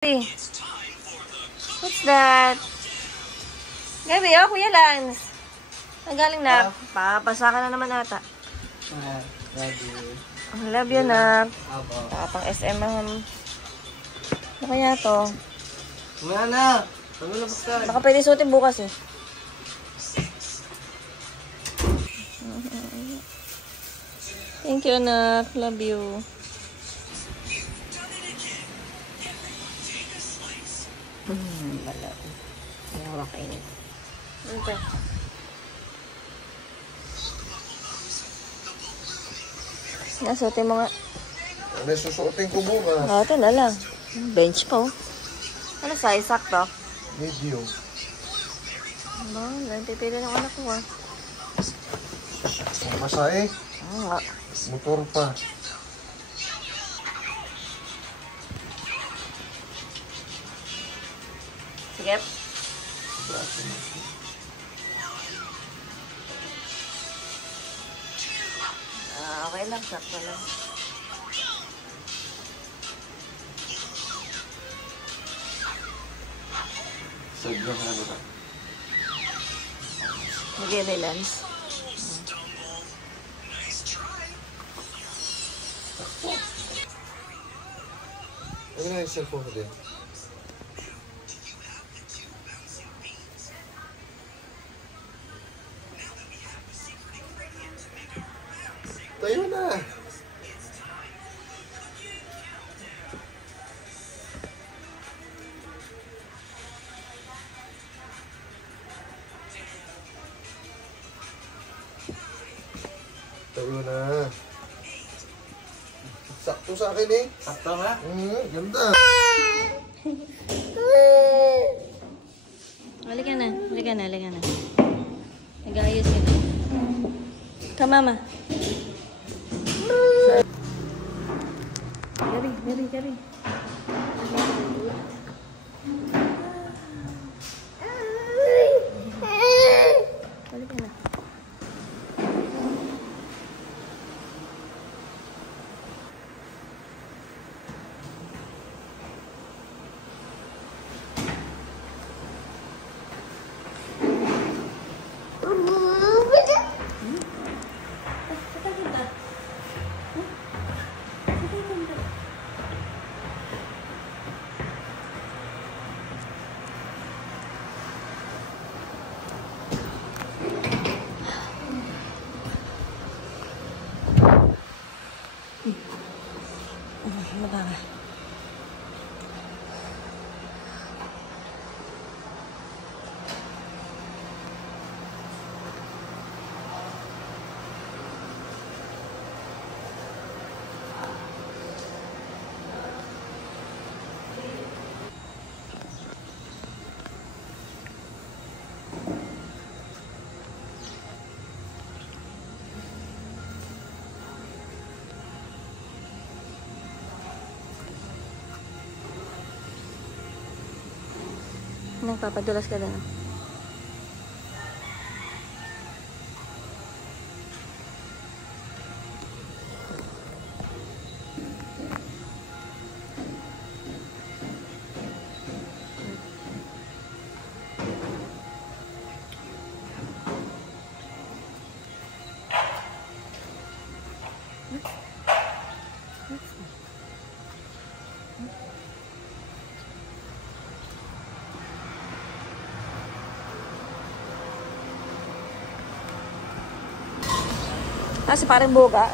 What's that? Gabi, oh, Kuya Lance. Ang galing na. Papasa ka na naman ata. Love you, nak. Pang SM. Ano kaya to? Wala na. Paglalabas ka. Baka pwede suotin bukas eh. Thank you, nak. Love you. Bala. Nawa kayo. Ito. Nasuotin mo nga. Ano susuotin ko bukas? Ito na lang. Bench pa oh. Ano size? Sakto? Medium. Ba, nantipili ng anak ko ah. Masahe? Oo nga. Motor pa. Sige. Okay lang. Sakto lang. Sobrang ano ka. Mag-relance. Ano na yung cellphone ko din? Tayo na! Tayo na! Sakto sa akin eh! Sakto nga? Ganda! Halika na. Halika na. Halika na. Nag-ayos ka na. Come, mama. Gabi, gabi, gabi. Halika na. Ano ba? Nagpapadulas ka na. Kasi parang buga.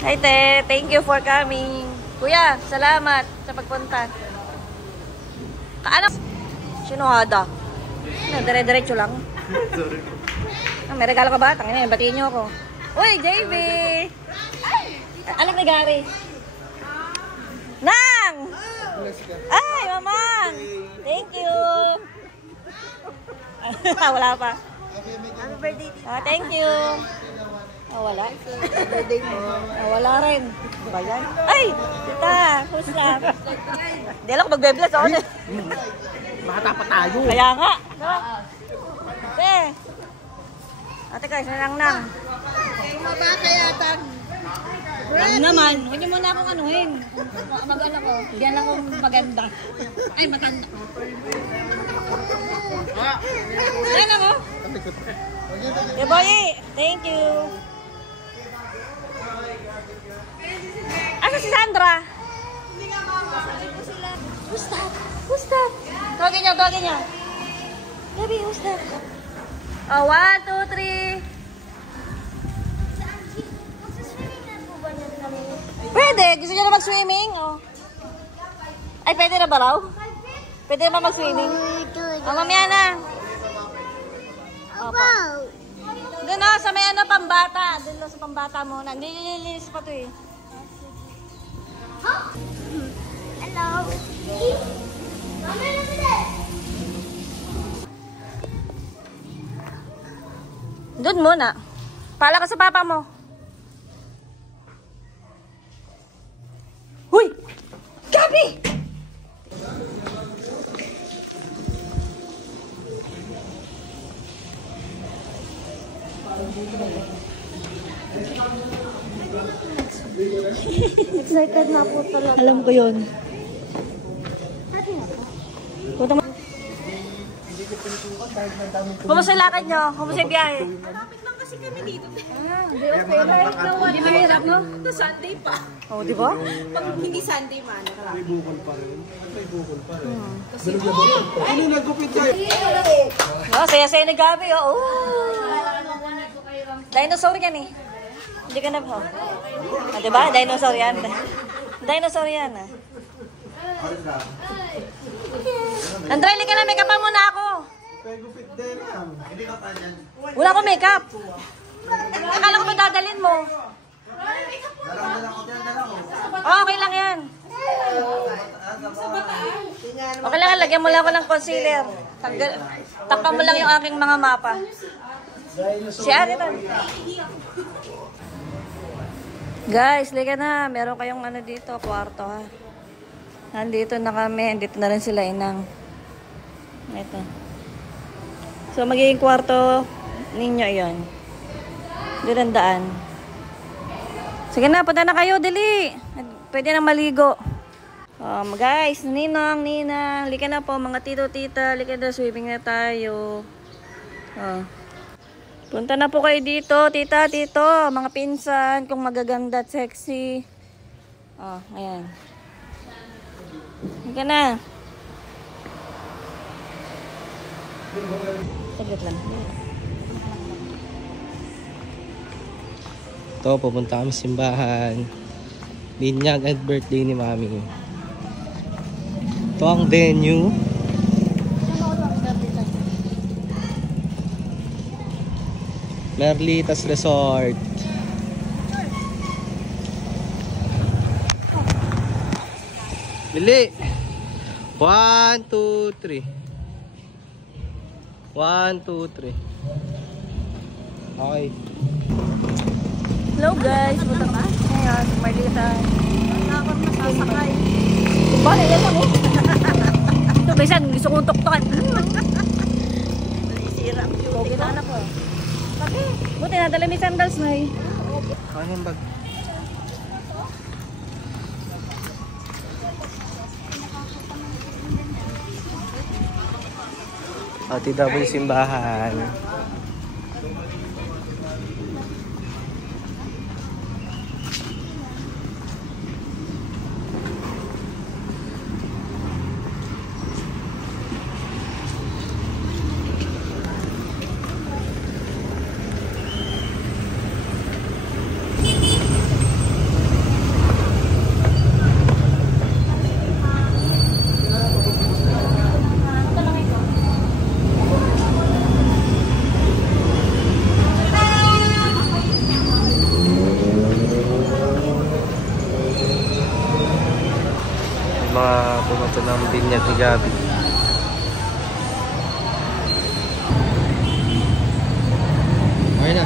Hi, te. Thank you for coming. Kuya, salamat sa pagpunta. Kaano? Sinuhada. Dire-diretso lang. Sorry. May regalo ka ba? Tangina, batiin niyo ako. Uy, JB! Anak ni Gary. Nang! Ay, mamang! Thank you! Wala pa. Happy birthday. Thank you. Wala. Birthday mo. Wala rin. Ba yan? Ay! Tita! Kumusta? Hindi lang magbe-bless ako. Baka tapat tayo. Kaya nga. Te! Ate guys, nang. naman, huwag niyo muna akong anuhin. Mag-ano ko, diyan ako maganda. Ay, matanda. Ayan ako. Okay, boy, thank you. Asa si Sandra? Who's that? Who's that? Tawagin niyo, tawagin niyo. Gabi, who's that? Oh, 1, 2, 3. Pwede. Gusto niyo na mag-swimming? Oh. Ay, pwede na ba raw? Pwede na mag-swimming? Oh, mamaya na. Opo. Doon o, sa may ano, pambata. Doon sa pambata muna. Nililinis pa to eh. Hello. Doon muna. Pala ka sa papa mo. Huy! Gabi! Excited na po talaga. Alam ko yun. Punta mo. Kumusta yung lakad nyo? Kumusta yung biyahe? Malapit lang kasi kami dito. Hindi mahirap, no? Ito Sunday pa. Oo, di ba? Pag hindi Sunday man, May bukol pa rin. May bukol pa rin. Ano nagkupit kayo? Oh, saya-saya ni Gabi, oh. Dinosaur yan eh. Hindi ka na ba? Ah, diba? Dinosaur yan. Dinosaur yan ah. Andre, lika na, make-up muna ako. May gupit din lang. Hindi ka pa dyan. Wala akong make-up. Akala ko ba dadalhin mo? Oh, okay lang yan. Okay lang, lagyan mo lang ako ng concealer. Tapan mo lang yung aking mga mapa. Si Ari ba? Guys, liga na. Meron kayong ano dito, kwarto ha. Nandito na kami. Nandito na rin sila inang. Ito. So, magiging kwarto ninyo yon. Doon ang daan. Sige na, punta na kayo. Dali. Pwede na maligo. Guys, ninong, ninang. Lika na po, mga tito, tita. Lika na, swimming na tayo. Punta na po kayo dito, tita, tito. Mga pinsan, kung magaganda at sexy. Ayan. Lika na. Saglit lang. Ito, pupunta kami sa simbahan. Binyag at birthday ni Mami. Ito ang venue. Merlitas Resort. Bili! 1, 2, 3. 1, 2, 3. Okay. Hello guys, punta ka. Ngayon, Marlitas. Wala akong masasakay. Ba, yan lang oh. Ito, bisan, gusto kong tuktukan. Sira. Okay na anak ko. Bakit? Buti nadala may sandals na eh. Ano yung bag? TW simbahan. Mga pumunta ng binyag ni Gabi. Okay na.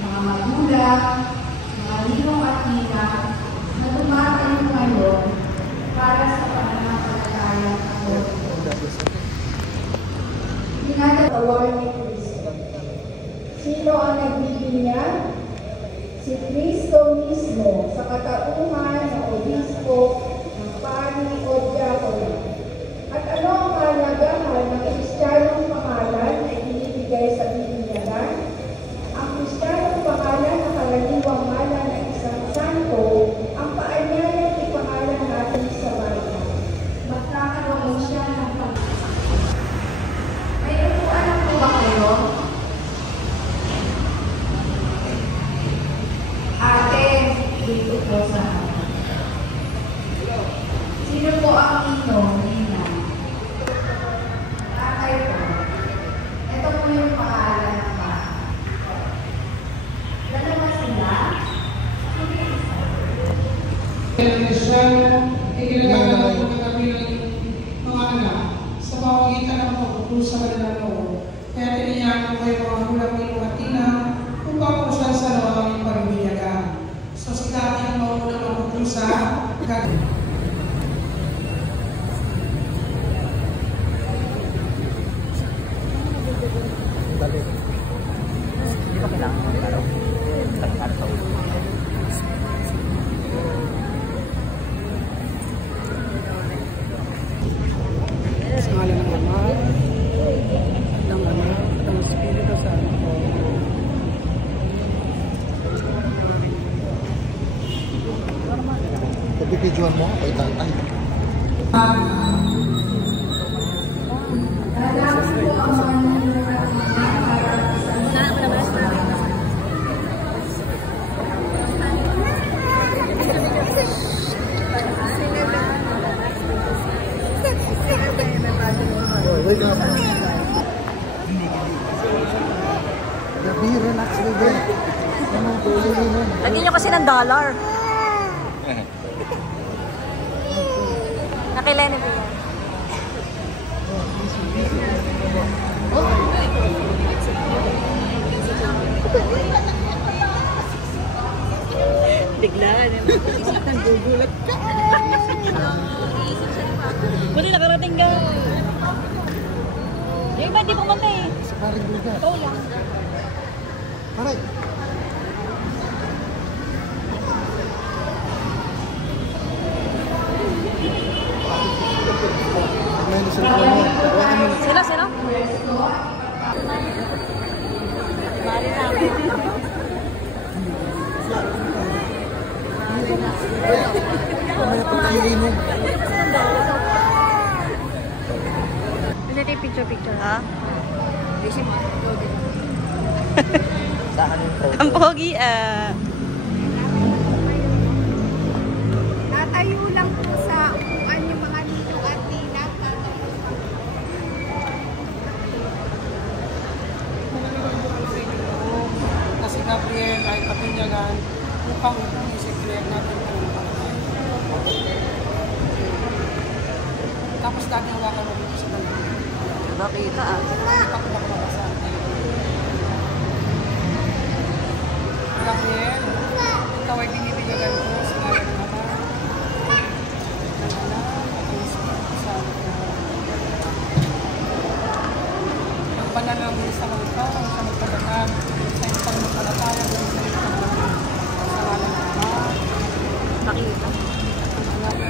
Mga magulang, Sino ang nagbibinyag? Si Kristo mismo sa katauhan ng obispo, ng pari o diakono. At ano ang kahalagahan ng Kristiyanong pangalan na inibigay sa bibinyagan? Ang Kristiyanong pangalan na karaniwang ngalan ng isang santo ang paanyayang ipangalan natin sa bayan. Magkakaroon siya ng may upuan po ba kayo? Ate, dito po sa sino po ang inyong nina? Tatay po. Ito po yung pangalan ng bahay. Dalawa sila? Hindi isa. Kristiano, ikinagagawa po ng kanilang mga anak sa pamamagitan ng pagpupusa ng loob. Kaya tiniyakan ko yung mga hulang at ina upang po siya sa lawang pagbibiyagan. So si dati ang maunang pagpupusa, Pag-videoan mo ako, itatay. Wait up. Gabi, relax, baby. Lagyan nyo kasi ng dollar. Nakilala mo yan. Biglaan. Gugulat ka. Buti nakarating ka. Yung iba hindi pumunta eh. Sa paring bulga. Ito lang. Aray! Sila, sino? Mali namin. Mamaya pagkili mo. Kasi tayo picture-picture. Ha? Kasi Ang pogi ah. tatayo lang po sa upuan yung mga nito at nina. kasi Gabriel ay kapinyagan upang i-secret natin kung tapos dati ang gagawin dito sa dalawa. Nakita ah. Pagpapabasa. Gabriel, ikaw ay binibigyan ko sa ngalan ng Ama, ng Anak, at ng Espiritu Santo. Ang banal ng isang ikaw ang sa magpadagan sa isang magpalataya ng sa isang pagdagan sa ngalan ng Ama, Nakita. ng Anak,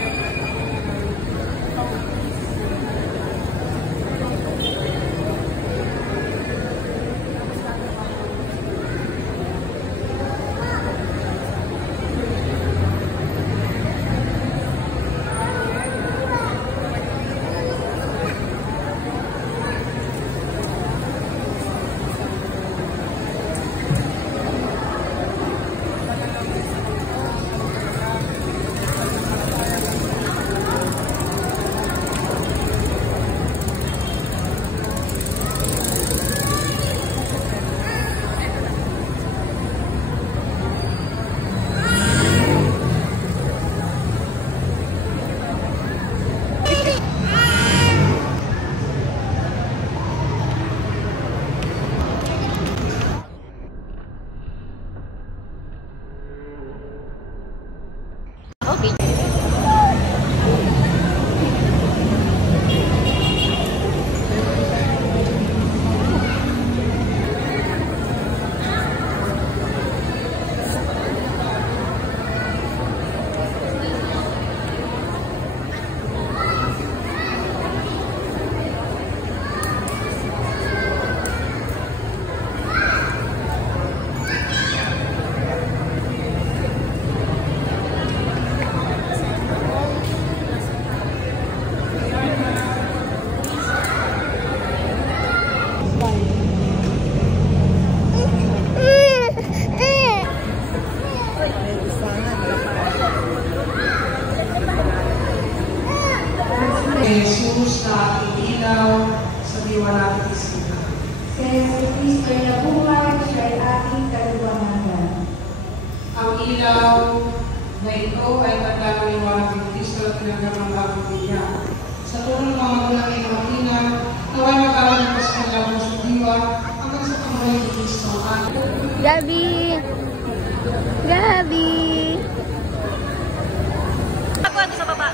ilaw na ito ay tanda ng iwanag ng Kristo at pinagdang ng bagong bigya. Sa tulong ng mga magulang ay makina, naway magkakalimpas ka lang sa diwa hanggang sa pangalayin ng Kristo. Gabi! Gabi! Ako sa baba.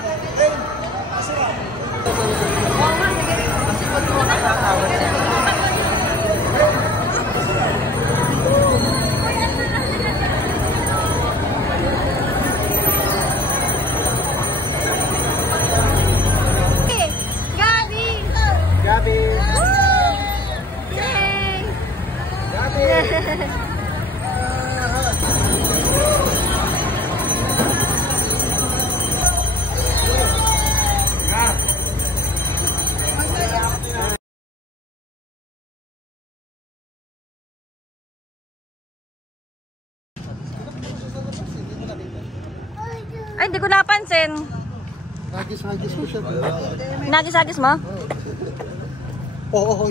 Gabi! Gabi! Yay! Gabi! Ay, hindi ko napansin. Hagis ko siya. Nagis-agis mo? Oo,